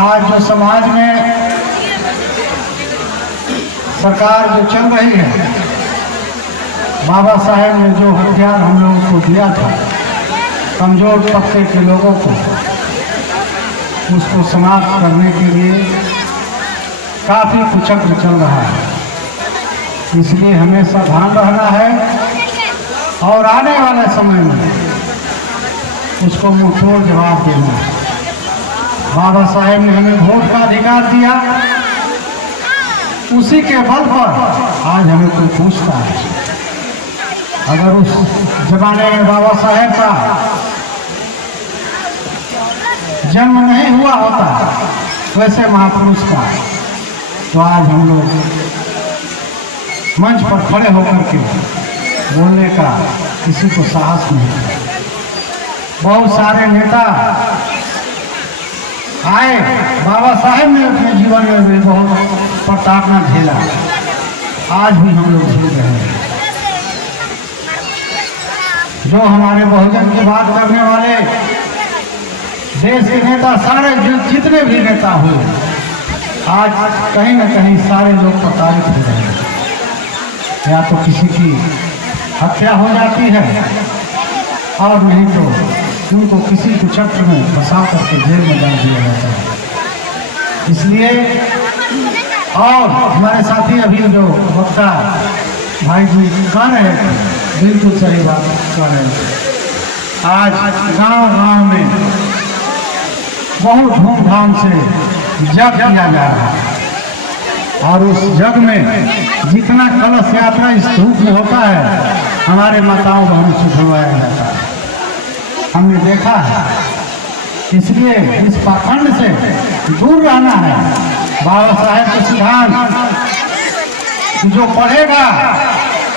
आज जो समाज में सरकार जो चल रही है, बाबा साहेब ने जो हथियार हम लोगों को दिया था कमजोर तबके के लोगों को, उसको समाप्त करने के लिए काफी कुचक्र चल रहा है। इसलिए हमें सावधान रहना है और आने वाले समय में उसको मुंहतोड़ जवाब देना है। बाबा साहेब ने हमें वोट का अधिकार दिया, उसी के बल पर आज हमें कोई पूछता है। अगर उस जमाने में बाबा साहेब का जन्म नहीं हुआ होता वैसे महापुरुष का, तो आज हम लोग मंच पर खड़े होकर के बोलने का किसी को साहस नहीं। बहुत सारे नेता आए, बाबा साहेब ने अपने जीवन में भी बहुत प्रताड़ना झेला, आज भी हम लोग झेल रहे हैं। जो हमारे बहुजन की बात करने वाले देश के नेता, सारे जितने भी नेता हुए, आज कहीं न कहीं सारे लोग प्रताड़ित हो रहे हैं। या तो किसी की हत्या हो जाती है और नहीं तो उनको किसी कुचक्र में फंसा करके जेल में डाल दिया जाता है। इसलिए और हमारे साथी अभी जो वक्ता भाई जी कह रहे थे, बिल्कुल सही बात कह रहे थे। आज गांव-गांव में बहुत धूमधाम से जग किया जा रहा है और उस जग में जितना कलश यात्रा इस धूप में होता है, हमारे माताओं बहनों से धुलवाया जाता है, हमने देखा है। इसलिए इस पाखंड से दूर रहना है। बाबा साहेब के सिद्धांत जो पढ़ेगा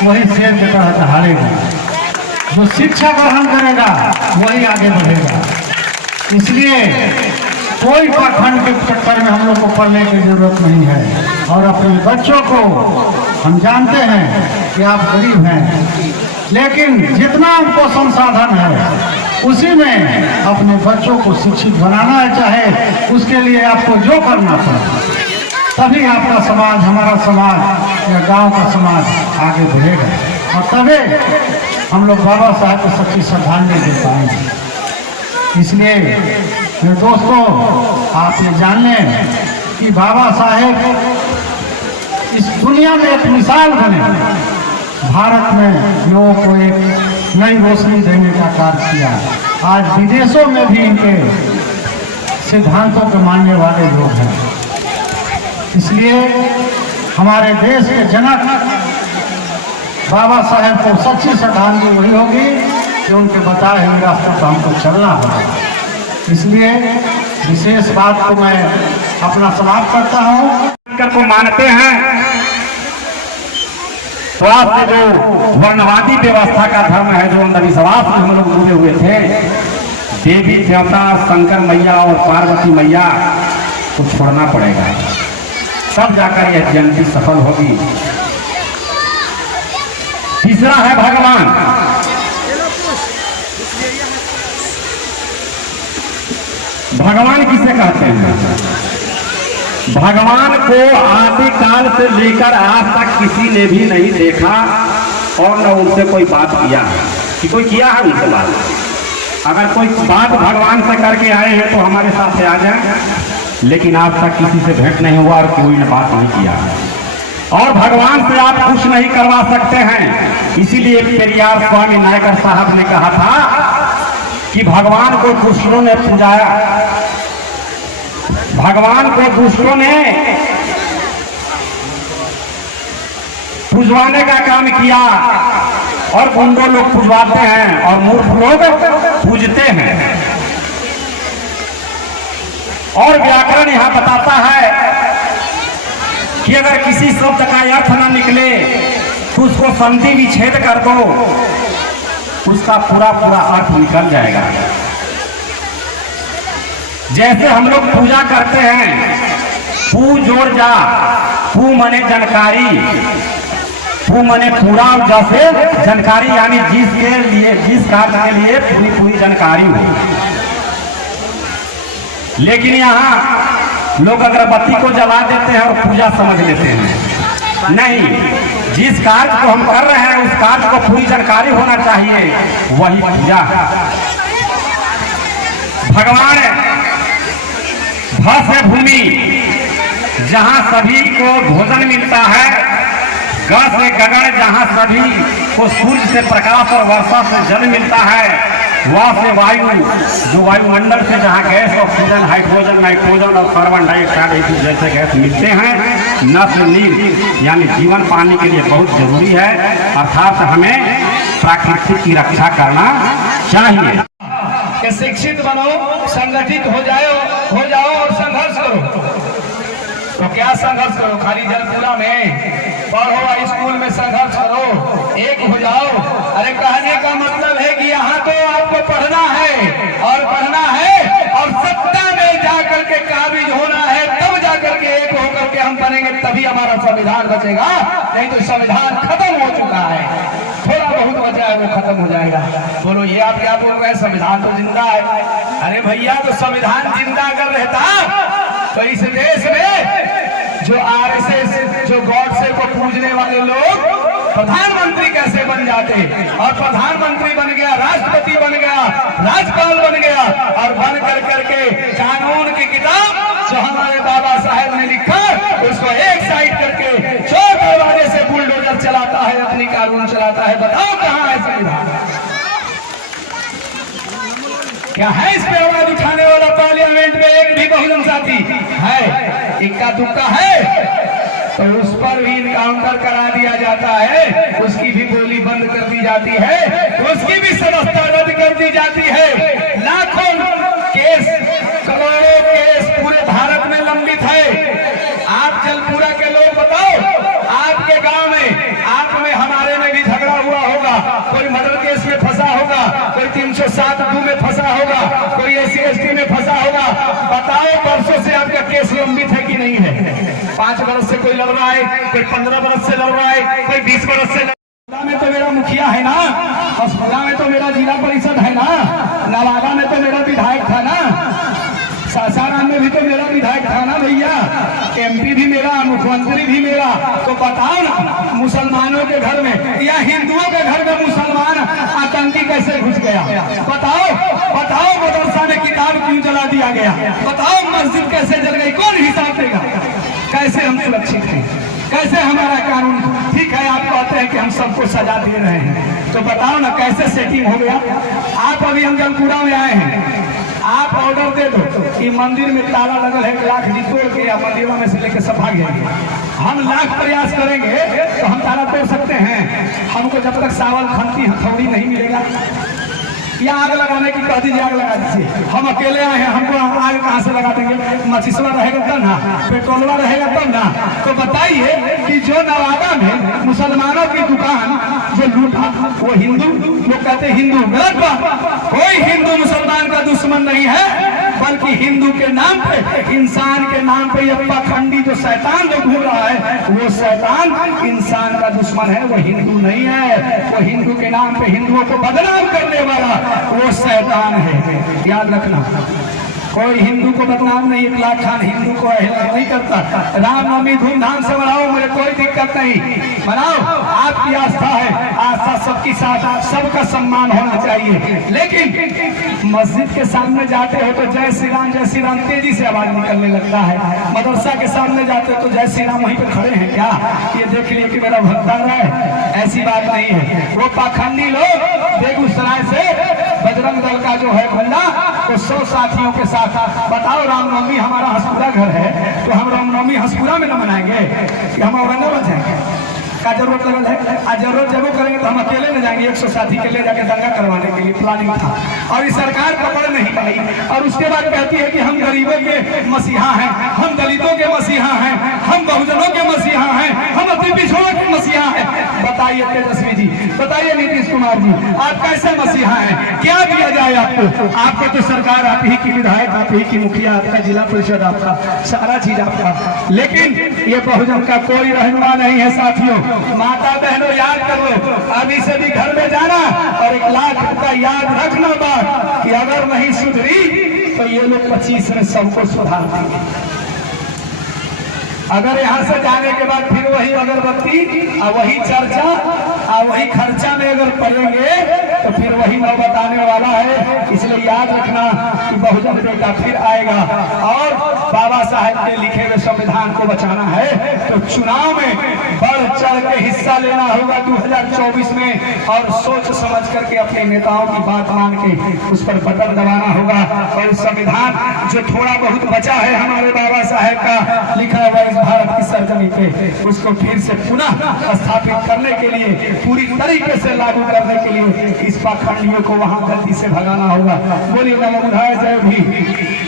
वही शेर की तरह दहाड़ेगा, जो शिक्षा ग्रहण करेगा वही आगे बढ़ेगा। इसलिए कोई पाखंड के चक्कर में हम लोग को पढ़ने की जरूरत नहीं है। और अपने बच्चों को, हम जानते हैं कि आप गरीब हैं, लेकिन जितना हमको संसाधन है उसी में अपने बच्चों को शिक्षित बनाना है। चाहे उसके लिए आपको जो करना पड़े, तभी आपका समाज, हमारा समाज या गांव का समाज आगे बढ़ेगा और तभी हम लोग बाबा साहब को सच्ची श्रद्धांजलि दे पाएंगे। इसलिए मेरे दोस्तों, आप ये जान लें कि बाबा साहेब इस दुनिया में एक मिसाल बने, भारत में लोगों को एक नई रोशनी देने का कार्य किया। आज विदेशों में भी इनके सिद्धांतों के मानने वाले लोग हैं। इसलिए हमारे देश के जनक बाबा साहेब को सच्ची श्रद्धांजलि वही होगी कि उनके बताए हुए रास्ते पर हमको चलना होगा। इसलिए विशेष बात को मैं अपना समाप्त करता हूँ। को मानते हैं तो आपसे जो वर्णवादी व्यवस्था का धर्म है, जो अंधविश्वास में हम लोग डूबे हुए थे, देवी देवता शंकर मैया और पार्वती मैया को छोड़ना पड़ेगा, तब जाकर यह जयंती सफल होगी। तीसरा है भगवान। भगवान किसे कहते हैं? भगवान को आदिकाल से लेकर आज तक किसी ने भी नहीं देखा और न उनसे कोई बात किया है कि कोई किया है उनसे बात। अगर कोई बात भगवान से करके आए हैं तो हमारे साथ से आ जाए, लेकिन आज तक किसी से भेंट नहीं हुआ और कोई ने बात नहीं किया है। और भगवान से आप कुछ नहीं करवा सकते हैं। इसीलिए पेरियार स्वामी नायकर साहब ने कहा था कि भगवान को दुष्टों ने पूजाया, भगवान को दुष्टों ने पूजवाने का काम किया और गुंडों लोग पूजवाते हैं और मूर्ख लोग पूजते हैं। और व्याकरण यहां बताता है कि अगर किसी शब्द का अर्थ ना निकले तो उसको संधि विच्छेद कर दो, उसका पूरा पूरा अर्थ निकल जाएगा। जैसे हम लोग पूजा करते हैं, पू जोड़ जा, पू मने जानकारी, पू मने पूरा, और जैसे जानकारी यानी जिसके लिए, जिस कार्य के लिए पूरी पूरी जानकारी हो। लेकिन यहाँ लोग अगरबत्ती को जला देते हैं और पूजा समझ लेते हैं। नहीं, जिस कार्य को हम कर रहे हैं उस कार्य को पूरी जानकारी होना चाहिए, वही पूजा है। भगवान भ से भूमि, जहाँ सभी को भोजन मिलता है, ग से गगन, जहाँ सभी को सूर्य से प्रकाश और वर्षा से जल मिलता है, व से वायु, जो वायुमंडल से जहाँ गैस, ऑक्सीजन, हाइड्रोजन, नाइट्रोजन और कार्बन डाइऑक्साइड जैसे गैस मिलते हैं, न से नीर, यानी जीवन पाने के लिए बहुत जरूरी है। अर्थात हमें प्रकृति की रक्षा करना चाहिए। कि शिक्षित बनो, संगठित हो जाओ और संघर्ष करो। तो क्या संघर्ष करो? खाली जलपुरा में पढ़ो, स्कूल में संघर्ष करो, एक हो जाओ। अरे कहने का मतलब है कि यहाँ तो आपको पढ़ना है और सत्ता में जाकर के काबिज होना है, तब जाकर के एक होकर के हम बनेंगे, तभी हमारा संविधान बचेगा। नहीं तो संविधान खत्म हो चुका है, थोड़ा बहुत बचा है वो खत्म हो जाएगा। बोलो ये आप क्या बोल रहे हैं? संविधान तो जिंदा है। अरे भैया, तो संविधान जिंदा अगर रहता तो इस देश में जो आरएसएस, जो गॉडसे को पूजने वाले लोग प्रधानमंत्री कैसे बन जाते? और प्रधानमंत्री बन गया, राष्ट्रपति बन गया, राज्यपाल बन गया, और बन कर करके कानून की किताब जो हमारे बाबा साहेब ने लिखा उसको एक साइड करके चोर दरवाजे से बुलडोजर चलाता है, अपनी कानून चलाता है। बताओ कहाँ है संविधान? क्या है इस पे आवाज उठाने वाला पार्लियामेंट में एक भी बहुजन साथी है? इक्का दुक्का है तो उस पर भी इनकाउंटर करा दिया जाता है, उसकी भी बोली बंद कर दी जाती है, उसकी भी सदस्यता रद्द कर दी जाती है। लाखों केस, करोड़ों केस पूरे भारत में लंबित है। आप जलपुरा के लोग बताओ, आपके गांव में, आप में, हमारे में भी झगड़ा हुआ होगा, कोई मर्डर केस में फंसा होगा, कोई 307(2) में फंसा होगा, कोई SC/ST में फंसा होगा। बताओ वर्षों से आपका केस लंबित है कि नहीं है? 5 बरस से कोई लड़ रहा है, कोई 15 बरस से लड़ रहा है, कोई 20 बरस से। में तो मेरा मुखिया है ना, हसपुरा में तो मेरा जिला परिषद है ना, नवादा में तो मेरा विधायक था ना, सासाराम में भी तो मेरा विधायक था ना भैया, MP भी मेरा, मुख्यमंत्री भी मेरा। तो बताओ ना, मुसलमानों के घर में या हिंदुओं के घर में मुसलमान आतंकी कैसे घुस गया? बताओ, मदरसा में किताब क्यों जला दिया गया? बताओ मस्जिद कैसे जल गई? कौन हिसाब देगा? कैसे हम सुरक्षित हैं? कैसे हमारा कानून? ठीक है, आप कहते हैं कि हम सबको सजा दे रहे हैं, तो बताओ ना कैसे सेटिंग हो गया? आप अभी हम जलपुरा में आए हैं, आप ऑर्डर दे दो कि मंदिर में ताला लगल है, 1 लाख जी तोड़ के या मंदिरों में से लेकर सब भाग जाएंगे। हम लाख प्रयास करेंगे तो हम ताला तोड़ सकते हैं? हमको जब तक सावल, खंती, हथौड़ी नहीं मिलेगा, या आग लगाने की कह दीजिए, आग लगा दीजिए। हम अकेले आए हैं, हमको आग कहाँ से लगा देंगे? मचिसवा रहेगा तब ना, पेट्रोलवा रहेगा तब ना। तो बताइए कि जो नवादा में मुसलमानों की दुकान जो लूटा, वो हिंदू, लोग कहते हिंदू, गलत बात। कोई हिंदू मुसलमान का दुश्मन नहीं है, बल्कि हिंदू के नाम पे, इंसान के नाम पे ये पाखंडी जो शैतान जो घूम रहा है, वो शैतान इंसान का दुश्मन है, वो हिंदू नहीं है। वो हिंदू के नाम पे हिंदुओं को बदनाम करने वाला वो शैतान है, याद रखना। कोई हिंदू को बदनाम नहीं, 1 लाख खान हिंदू को नहीं करता। रामनवमी धूमधाम से मनाओ, मुझे कोई दिक्कत नहीं, मनाओ, आपकी आस्था है, आस्था सबकी साथ, सबका सम्मान होना चाहिए। लेकिन मस्जिद के सामने जाते हो तो जय श्री राम तेजी से आवाज निकलने लगता है। मदरसा के सामने जाते हो तो जय श्री राम वहीं पे खड़े हैं क्या? ये देख लिए कि मेरा भक्त आ रहा है? ऐसी बात नहीं है। वो पाखंडी लोग बेगूसराय से बजरंग दल का जो है बंदा, तो 100 साथियों के साथ, बताओ रामनवमी, हमारा हसपुरा घर है, तो हम रामनवमी हसपुरा में न मनाएंगे कि हम औरंगाबाद जाएंगे? का जरूरत लगल है? आज जरूरत जरूर करेंगे तो हम अकेले न जाएंगे, 100 साथी के ले जाके दंगा करवाने के लिए प्लानिंग था, और ये सरकार पकड़ नहीं पाई। और उसके बाद कहती है कि हम गरीबों के मसीहा हैं, हम दलितों के मसीहा हैं, हम बहुजनों के मसीहा हैं, हम अति पिछड़ों के मसीहा हैं। बताइए तेजस्वी जी, बताइए नीतीश कुमार जी, आप कैसे मसीहा हैं? क्या दिया जाए आपको? आपको तो सरकार, आप ही की विधायक, आप ही की मुखिया, आपका जिला परिषद, आपका सारा चीज आपका, लेकिन ये बहुजन का कोई रहनुमा नहीं है। साथियों, माता बहनों, याद करो, अभी से भी घर में जाना और 1 लाख का याद रखना बात कि अगर नहीं सुधरी तो ये लोग 25 में सबको सुधार देंगे। अगर यहाँ से जाने के बाद फिर वही अगरबत्ती और वही चर्चा और वही खर्चा में अगर पड़ेंगे तो फिर वही नौबत आने वाला है। इसलिए याद रखना कि बहुजन बेटा फिर आएगा और बाबा साहेब के लिखे हुए संविधान को बचाना है तो चुनाव में बढ़ चढ़ के हिस्सा लेना होगा 2024 में और सोच समझ करके अपने नेताओं की बात मान के उस पर बटन दबाना होगा। और संविधान जो थोड़ा बहुत बचा है हमारे बाबा साहेब का लिखा हुआ इस भारत की सरजमी पे, उसको फिर से पुनः स्थापित करने के लिए पूरी तरीके से लागू करने के लिए इस पाखंडियों को वहां गलती से भगाना होगा। बोलिए नमो बुद्धाय, जय भी।